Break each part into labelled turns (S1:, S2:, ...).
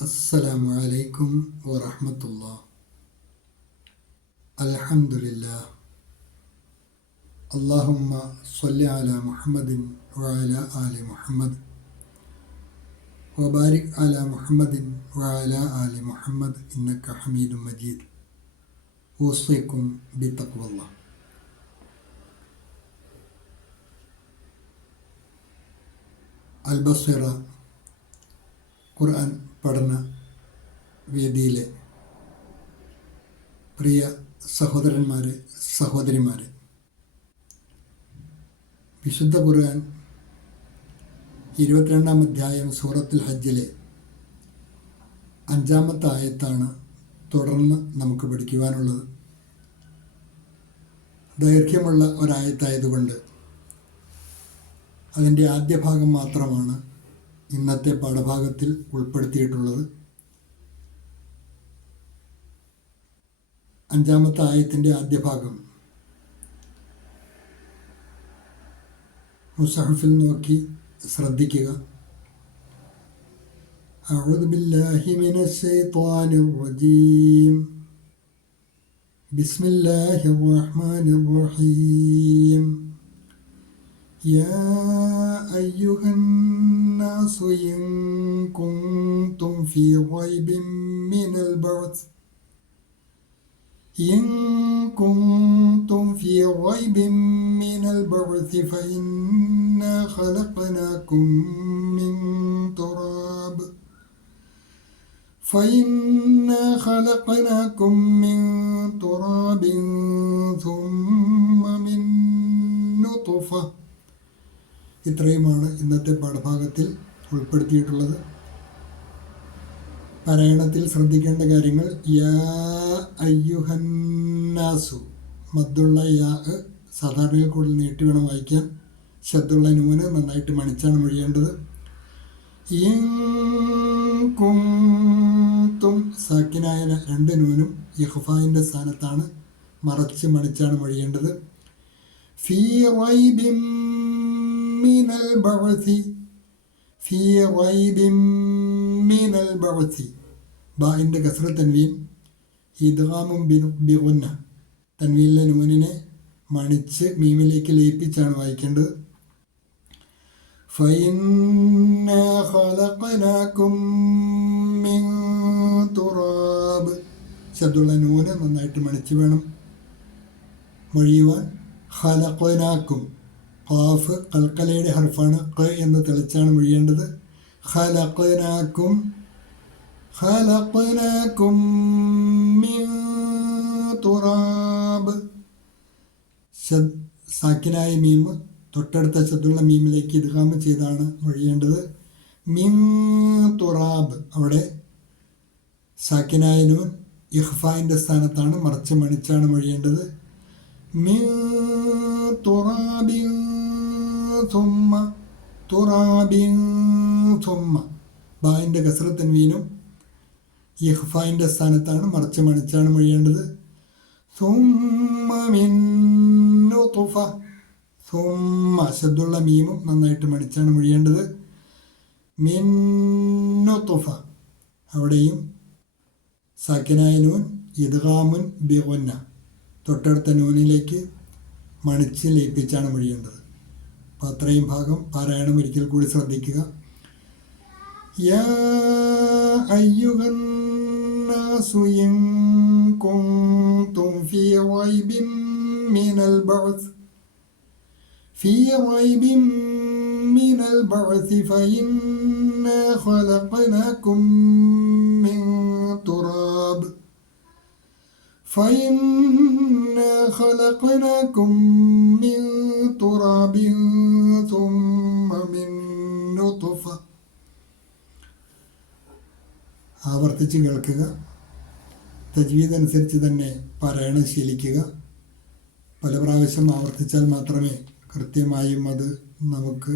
S1: السلام عليكم ورحمة الله. الحمد لله. اللهم صل على محمد وعلى آل محمد. وبارك على محمد وعلى آل محمد إنك حميد مجيد. أوصيكم بتقوى الله. البصرة قرآن. പഠന വേദിയിലെ പ്രിയ സഹോദരന്മാരെ സഹോദരിമാരെ. വിശുദ്ധ ഖുർആൻ ഇരുപത്തിരണ്ടാം അധ്യായം സൂറത്തുൽ ഹജ്ജിലെ അഞ്ചാമത്തെ ആയത്താണ് തുടർന്ന് നമുക്ക് പഠിക്കുവാനുള്ളത്. ദൈർഘ്യമുള്ള ഒരായത്തായതുകൊണ്ട് അതിന്റെ ആദ്യ ഭാഗം മാത്രമാണ് ഇന്നത്തെ പാഠഭാഗത്തിൽ ഉൾപ്പെടുത്തിയിട്ടുള്ളത് അഞ്ചാമത്തെ ആയത്തിൻ്റെ ആദ്യ ഭാഗം മുസഹഫിൽ നോക്കി ശ്രദ്ധിക്കുക أعوذ بالله من الشيطان الرجيم بسم الله الرحمن الرحيم يا أيها الناس إن كنتم في ريب من البعث. إن كنتم في ريب من البعث فإنا خلقناكم من تراب. فإنا خلقناكم من تراب ثم من نطفة. ഇത്രയുമാണ് ഇന്നത്തെ പാഠഭാഗത്തിൽ ഉൾപ്പെടുത്തിയിട്ടുള്ളത്. പാരായണത്തിൽ ശ്രദ്ധിക്കേണ്ട കാര്യങ്ങൾ യാ അയ്യുഹന്നാസു മദ്ദുള്ള യാ സാധാരണയിൽ കൂടുതൽ നീട്ടി വേണം വായിക്കാൻ. ശബ്ദുള്ള നൂന് നന്നായിട്ട് മണിച്ചാണ് മൊഴിയേണ്ടത് ും. സാക്കിനായ രണ്ട് നൂനും ഇഹ്ഫായിന്റെ സ്ഥാനത്താണ് മറച്ച് മണിച്ചാണ് മൊഴിയേണ്ടത്. ഫീ റൈബിൻ من البعث في ريب من البعث ബാഇൻ്റെ കസ്ര തൻവീൻ ഇദ്ഗാമും ബിഗുന്ന തൻവീനിലെ നൂനിനെ മണിച്ച് മീമിലേക്ക് ലയിപ്പിച്ചാണ് വായിക്കേണ്ടത് فإنا خلقناكم من تراب ശബ്ദമുള്ള നൂന് നന്നായിട്ട് മണിച്ച് വേണം മൊഴിയുവാൻ ഖലഖനാക്കും ഖാഫ് കൽക്കലയുടെ ഹർഫാണ് ഖ എന്ന് തെളിച്ചാണ് മൊഴിയേണ്ടത്. ഖലഖനാക്കും ഖലഖനാക്കും മിൻ തുറാബ്. സാക്കിനായ മീം തൊട്ടടുത്ത ശബ്ദമുള്ള മീമിലേക്ക് ഇദ്ഗാമ ചെയ്താണ് മൊഴിയേണ്ടത്. മിൻ തുറാബ് അവിടെ സാക്കിനായ നൂൻ ഇഹ്ഫായിന്റെ സ്ഥാനത്താണ് മറച്ച് മണിച്ചാണ് മൊഴിയേണ്ടത്. മിൻ തുറാബിൻ തുമ്മ തുറാബിൻ ثم ബായിന്റെ കസറത്തൻവീനും ഇഹ്ഫായിന്റെ സ്ഥാനത്താണ് മറച്ച് മണിച്ചാണ് മൊഴിയേണ്ടത്. മിന്നുതുഫ സുമ്മ ശബ്ദമുള്ള മീമും നന്നായിട്ട് മണിച്ചാണ് മൊഴിയേണ്ടത്. മിന്നുതുഫ അവിടെയും സാക്കിനായ നൂൻ ഇദ്ഗാമുൻ ബിഗുന്ന. തൊട്ടടുത്ത നൂനിലേക്ക് മണിച്ച് ലയിപ്പിച്ചാണ് മൊഴിയേണ്ടത്. അപ്പോൾ അത്രയും ഭാഗം പാരായണം ഒരിക്കൽ കൂടി ശ്രദ്ധിക്കുക യാ അയ്യുഹന്നാസു ഇൻ കുന്തും ഫീ റൈബിൻ മിനൽ ബഅസ് في ريب من البعث فإنا خلقناكم من تراب فإنا خلقناكم من تراب ثم من نطفة ആവർത്തിച്ച് കേൾക്കുക തജ്വീദ് അനുസരിച്ച് തന്നെ പാരായണം ശീലിക്കുക പല പ്രാവശ്യം ആവർത്തിച്ചാൽ മാത്രമേ കൃത്യമായും അത് നമുക്ക്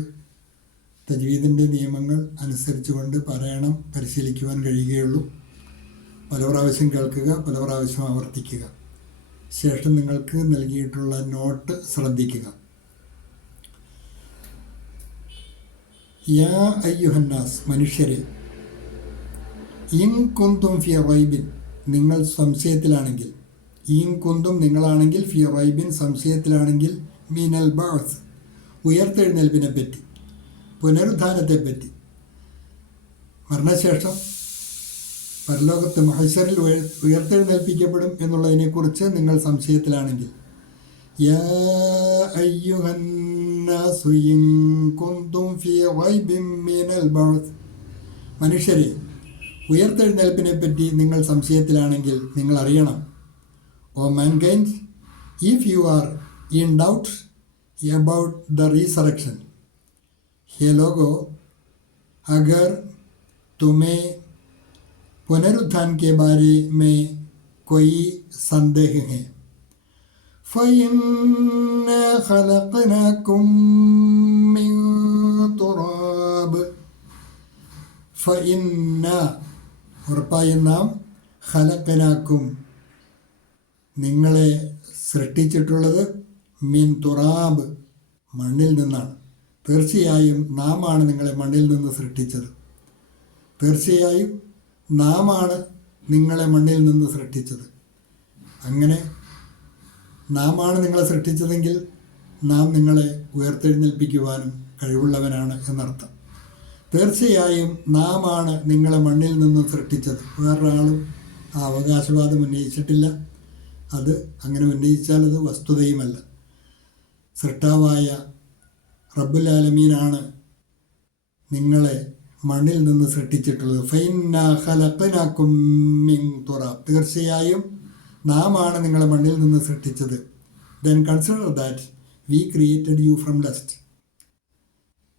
S1: തജ്വീദിൻ്റെ നിയമങ്ങൾ അനുസരിച്ചുകൊണ്ട് പാരായണം പരിശീലിക്കുവാൻ കഴിയുകയുള്ളൂ പല പ്രാവശ്യം കേൾക്കുക പല പ്രാവശ്യം ആവർത്തിക്കുക ശേഷം നിങ്ങൾക്ക് നൽകിയിട്ടുള്ള നോട്ട് ശ്രദ്ധിക്കുക. യാ അയ്യുഹന്നാസ് മനുഷ്യരെ ഇൻ കുന്തും ഫിയ റൈബിൻ നിങ്ങൾ സംശയത്തിലാണെങ്കിൽ ഇൻ കുന്തും നിങ്ങളാണെങ്കിൽ ഫിയ റൈബിൻ സംശയത്തിലാണെങ്കിൽ മീനൽ ബാസ് ഉയർത്തെഴുന്നേൽപ്പിനെ പറ്റി പുനരുദ്ധാനത്തെ പറ്റി. മരണശേഷം പരലോകത്ത് മഹേശ്വരിൽ ഉയർത്തെഴുന്നേൽപ്പിക്കപ്പെടും എന്നുള്ളതിനെക്കുറിച്ച് നിങ്ങൾ സംശയത്തിലാണെങ്കിൽ. മനുഷ്യരെ ഉയർത്തെഴുന്നേൽപ്പിനെ പറ്റി നിങ്ങൾ സംശയത്തിലാണെങ്കിൽ നിങ്ങൾ അറിയണം. O mankind if you are in doubt about the resurrection. ഹേ ലോഗോ അഗർ തുമേ पुनरुत्थान के बारे में कोई संदेह है فإنا خلقناكم من تراب فإنا ഉറപ്പായും നാം ഖലക്കനാക്കും നിങ്ങളെ സൃഷ്ടിച്ചിട്ടുള്ളത് മീൻ തുറാബ് മണ്ണിൽ നിന്നാണ് തീർച്ചയായും നാമാണ് നിങ്ങളെ മണ്ണിൽ നിന്ന് സൃഷ്ടിച്ചത് തീർച്ചയായും നാമാണ് നിങ്ങളെ മണ്ണിൽ നിന്ന് സൃഷ്ടിച്ചത്. അങ്ങനെ നാമാണ് നിങ്ങളെ സൃഷ്ടിച്ചതെങ്കിൽ നാം നിങ്ങളെ ഉയർത്തെഴുന്നേൽപ്പിക്കുവാനും കഴിവുള്ളവനാണ് എന്നർത്ഥം. തീർച്ചയായും നാമാണ് നിങ്ങളെ മണ്ണിൽ നിന്ന് സൃഷ്ടിച്ചത്. വേറൊരാളും ആ അവകാശവാദം ഉന്നയിച്ചിട്ടില്ല. അത് അങ്ങനെ ഉന്നയിച്ചാൽ അത് വസ്തുതയുമല്ല. സൃഷ്ടാവായ റബ്ബുലാലമീനാണ് നിങ്ങളെ മണ്ണിൽ നിന്ന് സൃഷ്ടിച്ചിട്ടുള്ളത് ഫൈന ഖലഖനാക്കും മിൻ തുറാബ് തീർച്ചയായും നാമാണ് നിങ്ങളെ മണ്ണിൽ നിന്ന് സൃഷ്ടിച്ചത് then consider that we created you from dust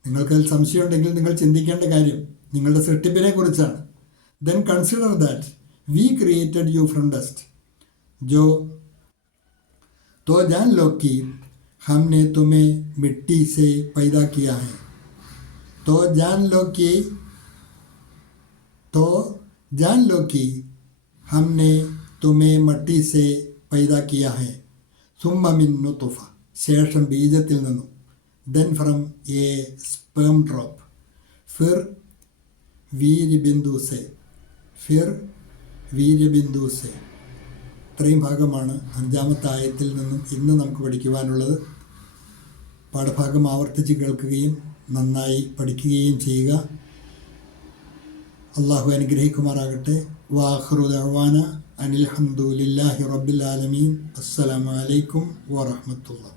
S1: നിങ്ങൾക്ക് സംശയമുണ്ടെങ്കിൽ നിങ്ങൾ ചിന്തിക്കേണ്ട കാര്യം നിങ്ങളുടെ സൃഷ്ടിപ്പിനെ കുറിച്ചാണ് then consider that we created you from dust जो तो जान लो कि हमने तुम्हें मिट्टी से पैदा किया है तो जान लो कि तो जान लो कि हमने तुम्हें मट्टी से पैदा किया है സുമ്മ മിൻ നുത്തുഫ ശേഷം ബീജത്തിൽ നിന്നും then from a sperm drop ഫിർ വീര്യബിന്ദുസെ ഫിർ വീര്യബിന്ദുസെ ഇത്രയും ഭാഗമാണ് അഞ്ചാമത്തെ ആയത്തിൽ നിന്നും ഇന്ന് നമുക്ക് പഠിക്കുവാനുള്ളത് പാഠഭാഗം ആവർത്തിച്ച് കേൾക്കുകയും നന്നായി പഠിക്കുകയും ചെയ്യുക. അള്ളാഹു അനുഗ്രഹിക്കുമാറാകട്ടെ. വാഹ്റു ദഅ്വാന അനിൽ ഹംദുലില്ലാഹി റബ്ബിൽ ആലമീൻ. അസ്സലാമു അലൈക്കും വറഹ്മത്തുള്ളാഹി.